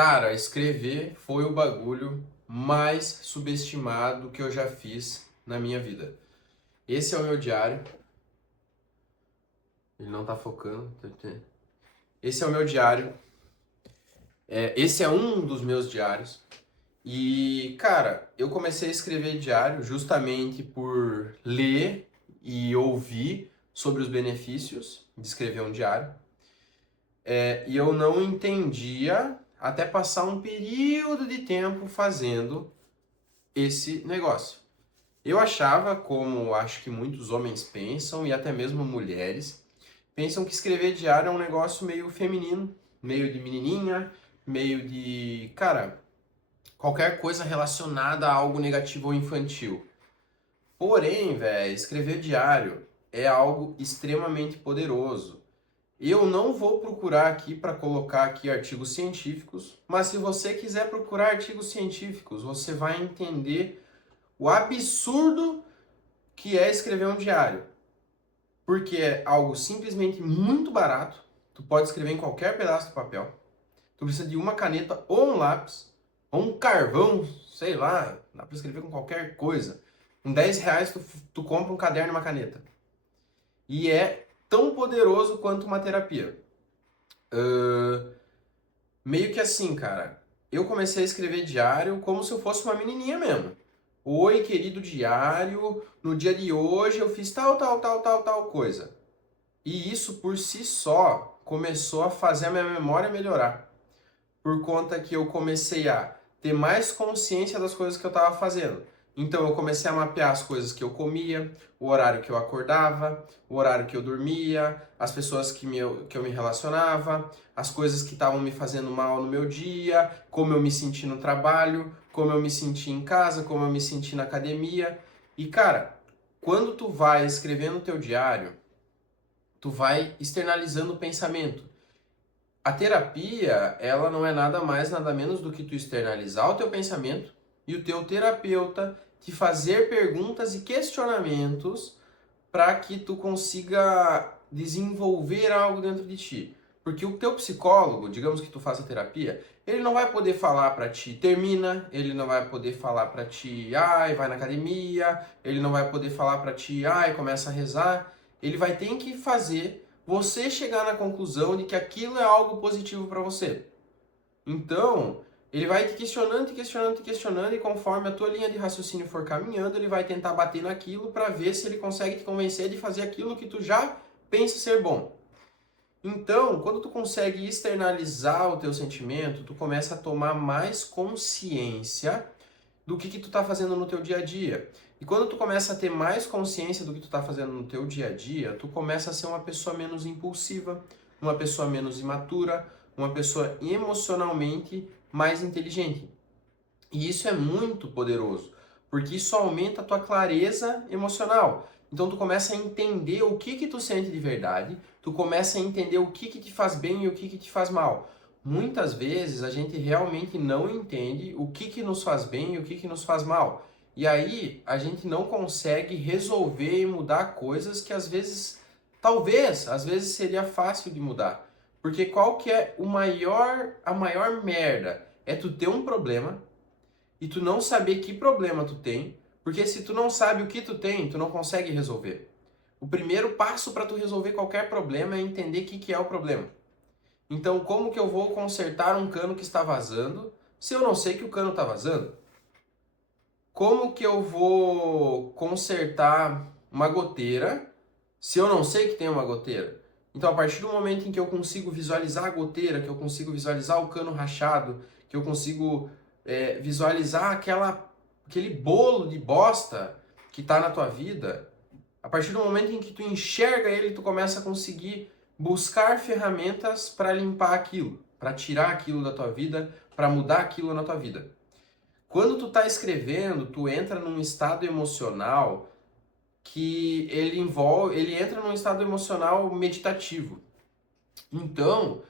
Cara, escrever foi o bagulho mais subestimado que eu já fiz na minha vida. Esse é o meu diário. Ele não tá focando. Esse é o meu diário. Esse é um dos meus diários. E, cara, eu comecei a escrever diário justamente por ler e ouvir sobre os benefícios de escrever um diário. E eu não entendia até passar um período de tempo fazendo esse negócio. Eu achava, como acho que muitos homens pensam, e até mesmo mulheres, pensam que escrever diário é um negócio meio feminino, meio de menininha, meio de, cara, qualquer coisa relacionada a algo negativo ou infantil. Porém, velho, escrever diário é algo extremamente poderoso. Eu não vou procurar aqui para colocar aqui artigos científicos, mas se você quiser procurar artigos científicos, você vai entender o absurdo que é escrever um diário. Porque é algo simplesmente muito barato, tu pode escrever em qualquer pedaço de papel, tu precisa de uma caneta ou um lápis, ou um carvão, sei lá, dá para escrever com qualquer coisa. Com 10 reais tu compra um caderno e uma caneta. E é tão poderoso quanto uma terapia. Meio que assim, cara, eu comecei a escrever diário como se eu fosse uma menininha mesmo. Oi, querido diário, no dia de hoje eu fiz tal coisa. E isso por si só começou a fazer a minha memória melhorar. Por conta que eu comecei a ter mais consciência das coisas que eu estava fazendo. Então eu comecei a mapear as coisas que eu comia, o horário que eu acordava, o horário que eu dormia, as pessoas que eu me relacionava, as coisas que estavam me fazendo mal no meu dia, como eu me senti no trabalho, como eu me senti em casa, como eu me senti na academia. E cara, quando tu vai escrevendo o teu diário, tu vai externalizando o pensamento. A terapia, ela não é nada mais, nada menos do que tu externalizar o teu pensamento e o teu terapeuta te fazer perguntas e questionamentos para que tu consiga desenvolver algo dentro de ti. Porque o teu psicólogo, digamos que tu faça terapia, ele não vai poder falar para ti, termina, ele não vai poder falar para ti, ai, vai na academia, ele não vai poder falar para ti, ai, começa a rezar. Ele vai ter que fazer você chegar na conclusão de que aquilo é algo positivo para você. Então, ele vai te questionando, te questionando, te questionando, e conforme a tua linha de raciocínio for caminhando, ele vai tentar bater naquilo para ver se ele consegue te convencer de fazer aquilo que tu já pensa ser bom. Então, quando tu consegue externalizar o teu sentimento, tu começa a tomar mais consciência do que tu tá fazendo no teu dia a dia. E quando tu começa a ter mais consciência do que tu tá fazendo no teu dia a dia, tu começa a ser uma pessoa menos impulsiva, uma pessoa menos imatura, uma pessoa emocionalmente mais inteligente. E isso é muito poderoso, porque isso aumenta a tua clareza emocional. Então tu começa a entender o que tu sente de verdade, tu começa a entender o que te faz bem e o que te faz mal. Muitas vezes a gente realmente não entende o que nos faz bem e o que nos faz mal. E aí a gente não consegue resolver e mudar coisas que às vezes, talvez, às vezes seria fácil de mudar. Porque qual que é a maior merda? É tu ter um problema e tu não saber que problema tu tem, porque se tu não sabe o que tu tem, tu não consegue resolver. O primeiro passo para tu resolver qualquer problema é entender o que é o problema. Então, como que eu vou consertar um cano que está vazando se eu não sei que o cano está vazando? Como que eu vou consertar uma goteira se eu não sei que tem uma goteira? Então, a partir do momento em que eu consigo visualizar a goteira, que eu consigo visualizar o cano rachado, que eu consigo visualizar aquele bolo de bosta que está na tua vida, a partir do momento em que tu enxerga ele, tu começa a conseguir buscar ferramentas para limpar aquilo, para tirar aquilo da tua vida, para mudar aquilo na tua vida. Quando tu tá escrevendo, tu entra num estado emocional que ele entra num estado emocional meditativo. Então,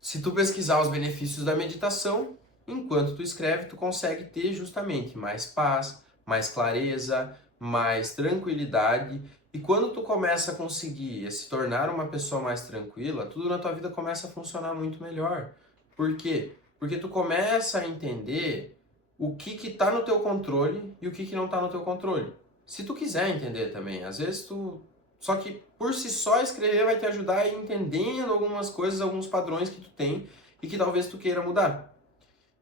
se tu pesquisar os benefícios da meditação, enquanto tu escreve, tu consegue ter justamente mais paz, mais clareza, mais tranquilidade. E quando tu começa a conseguir se tornar uma pessoa mais tranquila, tudo na tua vida começa a funcionar muito melhor. Por quê? Porque tu começa a entender o que tá no teu controle e o que não tá no teu controle. Se tu quiser entender também, às vezes tu... Só que por si só escrever vai te ajudar a ir entendendo algumas coisas, alguns padrões que tu tem e que talvez tu queira mudar.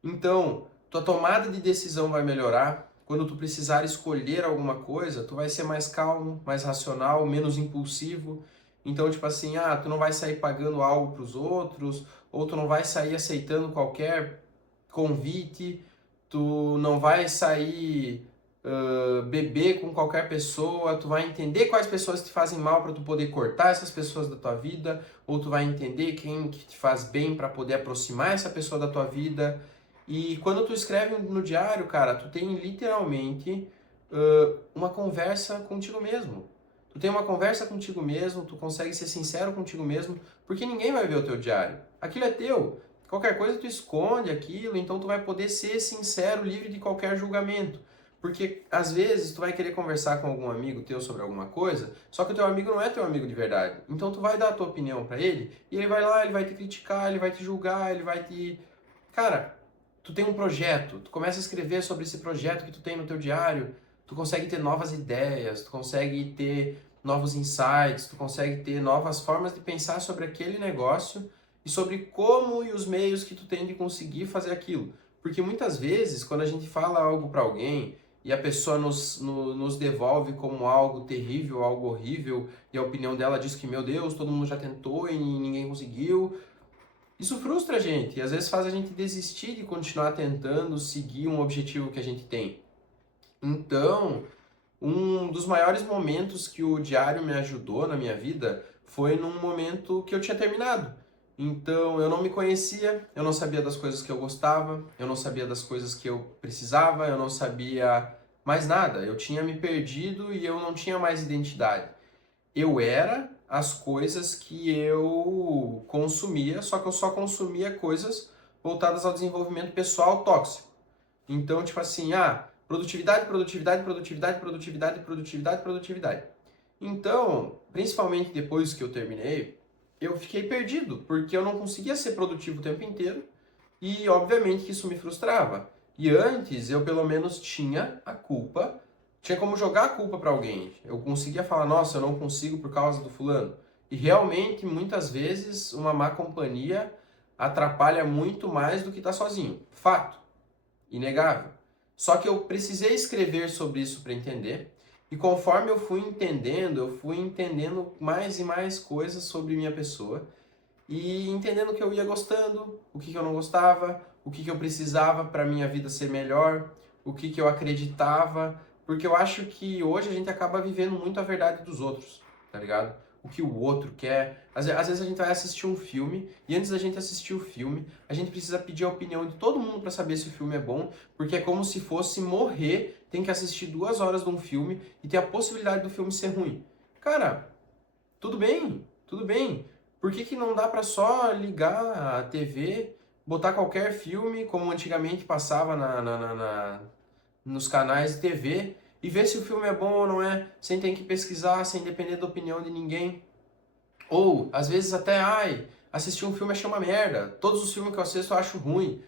Então, tua tomada de decisão vai melhorar. Quando tu precisar escolher alguma coisa, tu vai ser mais calmo, mais racional, menos impulsivo. Então, tipo assim, tu não vai sair pagando algo para os outros, ou tu não vai sair aceitando qualquer convite, tu não vai sair beber com qualquer pessoa, tu vai entender quais pessoas te fazem mal para tu poder cortar essas pessoas da tua vida, ou tu vai entender quem que te faz bem para poder aproximar essa pessoa da tua vida. E quando tu escreve no diário, cara, tu tem literalmente uma conversa contigo mesmo. Tu tem uma conversa contigo mesmo, tu consegue ser sincero contigo mesmo, porque ninguém vai ver o teu diário. Aquilo é teu. Qualquer coisa tu esconde aquilo, então tu vai poder ser sincero, livre de qualquer julgamento. Porque às vezes tu vai querer conversar com algum amigo teu sobre alguma coisa, só que o teu amigo não é teu amigo de verdade. Então tu vai dar a tua opinião pra ele, e ele vai lá, ele vai te criticar, ele vai te julgar, ele vai te... Cara, tu tem um projeto, tu começa a escrever sobre esse projeto que tu tem no teu diário, tu consegue ter novas ideias, tu consegue ter novos insights, tu consegue ter novas formas de pensar sobre aquele negócio e sobre como e os meios que tu tem de conseguir fazer aquilo. Porque muitas vezes, quando a gente fala algo para alguém e a pessoa nos devolve como algo terrível, algo horrível, e a opinião dela diz que, meu Deus, todo mundo já tentou e ninguém conseguiu, isso frustra a gente e às vezes faz a gente desistir de continuar tentando seguir um objetivo que a gente tem. Então, um dos maiores momentos que o diário me ajudou na minha vida foi num momento que eu tinha terminado. Então, eu não me conhecia, eu não sabia das coisas que eu gostava, eu não sabia das coisas que eu precisava, eu não sabia mais nada. Eu tinha me perdido e eu não tinha mais identidade. Eu era as coisas que eu consumia, só que eu só consumia coisas voltadas ao desenvolvimento pessoal tóxico. Então, tipo assim, produtividade, produtividade, produtividade, produtividade, produtividade, produtividade. Então, principalmente depois que eu terminei, eu fiquei perdido, porque eu não conseguia ser produtivo o tempo inteiro e, obviamente, que isso me frustrava. E antes, eu pelo menos tinha a culpa, tinha como jogar a culpa para alguém. Eu conseguia falar, nossa, eu não consigo por causa do fulano. E realmente, muitas vezes, uma má companhia atrapalha muito mais do que estar sozinho. Fato, inegável. Só que eu precisei escrever sobre isso para entender. E conforme eu fui entendendo mais e mais coisas sobre minha pessoa e entendendo o que eu ia gostando, o que eu não gostava, o que eu precisava para minha vida ser melhor, o que eu acreditava, porque eu acho que hoje a gente acaba vivendo muito a verdade dos outros, tá ligado? O que o outro quer. Às vezes a gente vai assistir um filme e antes da gente assistir o filme, a gente precisa pedir a opinião de todo mundo para saber se o filme é bom, porque é como se fosse morrer, tem que assistir 2 horas de um filme e ter a possibilidade do filme ser ruim. Cara, tudo bem, tudo bem. Por que não dá para só ligar a TV, botar qualquer filme, como antigamente passava nos canais de TV, e ver se o filme é bom ou não é, sem ter que pesquisar, sem depender da opinião de ninguém? Ou, às vezes até, assistir um filme achei uma merda, todos os filmes que eu assisto eu acho ruim.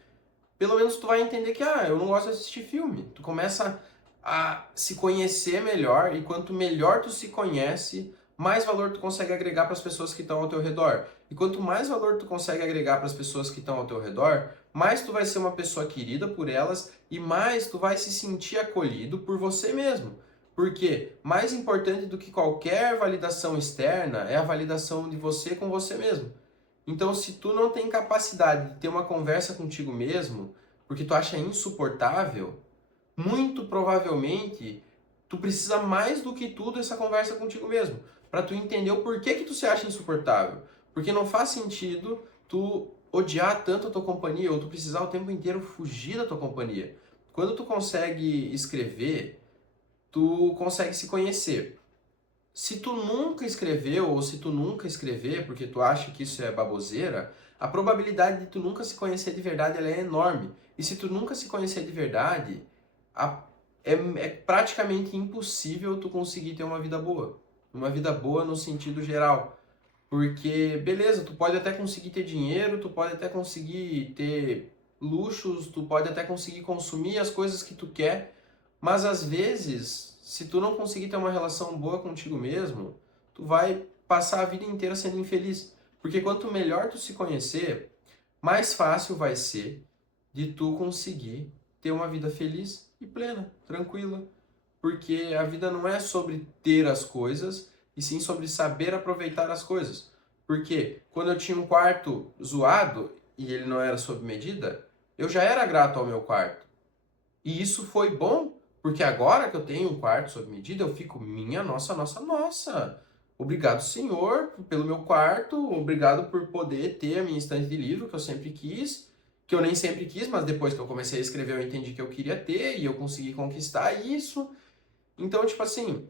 Pelo menos tu vai entender que, eu não gosto de assistir filme. Tu começa a se conhecer melhor e quanto melhor tu se conhece, mais valor tu consegue agregar para as pessoas que estão ao teu redor. E quanto mais valor tu consegue agregar para as pessoas que estão ao teu redor, mais tu vai ser uma pessoa querida por elas e mais tu vai se sentir acolhido por você mesmo. Porque mais importante do que qualquer validação externa é a validação de você com você mesmo. Então, se tu não tem capacidade de ter uma conversa contigo mesmo, porque tu acha insuportável, muito provavelmente tu precisa mais do que tudo essa conversa contigo mesmo, para tu entender o porquê que tu se acha insuportável. Porque não faz sentido tu odiar tanto a tua companhia ou tu precisar o tempo inteiro fugir da tua companhia. Quando tu consegue escrever, tu consegue se conhecer. Se tu nunca escreveu ou se tu nunca escrever porque tu acha que isso é baboseira, a probabilidade de tu nunca se conhecer de verdade ela é enorme. E se tu nunca se conhecer de verdade, é praticamente impossível tu conseguir ter uma vida boa. Uma vida boa no sentido geral. Porque, beleza, tu pode até conseguir ter dinheiro, tu pode até conseguir ter luxos, tu pode até conseguir consumir as coisas que tu quer, mas às vezes, se tu não conseguir ter uma relação boa contigo mesmo, tu vai passar a vida inteira sendo infeliz. Porque quanto melhor tu se conhecer, mais fácil vai ser de tu conseguir ter uma vida feliz e plena, tranquila. Porque a vida não é sobre ter as coisas, e sim sobre saber aproveitar as coisas. Porque quando eu tinha um quarto zoado e ele não era sob medida, eu já era grato ao meu quarto. E isso foi bom, porque agora que eu tenho um quarto sob medida, eu fico, minha nossa, nossa, nossa. Obrigado, Senhor, pelo meu quarto, obrigado por poder ter a minha estante de livro que eu sempre quis, que eu nem sempre quis, mas depois que eu comecei a escrever eu entendi que eu queria ter e eu consegui conquistar isso. Então, tipo assim,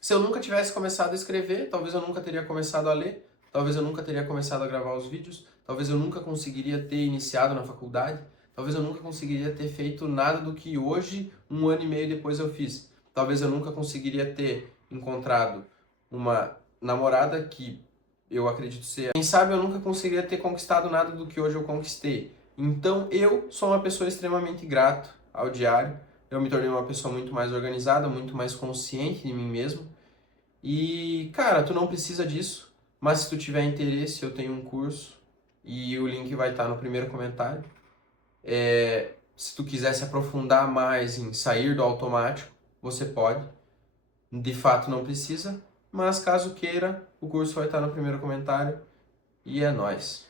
se eu nunca tivesse começado a escrever, talvez eu nunca teria começado a ler, talvez eu nunca teria começado a gravar os vídeos, talvez eu nunca conseguiria ter iniciado na faculdade, talvez eu nunca conseguiria ter feito nada do que hoje, um ano e meio depois eu fiz. Talvez eu nunca conseguiria ter encontrado uma namorada que eu acredito ser. Quem sabe eu nunca conseguiria ter conquistado nada do que hoje eu conquistei. Então eu sou uma pessoa extremamente grato ao diário. Eu me tornei uma pessoa muito mais organizada, muito mais consciente de mim mesmo. E, cara, tu não precisa disso, mas se tu tiver interesse, eu tenho um curso e o link vai estar no primeiro comentário. Se tu quiser se aprofundar mais em sair do automático, você pode. De fato, não precisa, mas caso queira, o curso vai estar no primeiro comentário. E é nóis.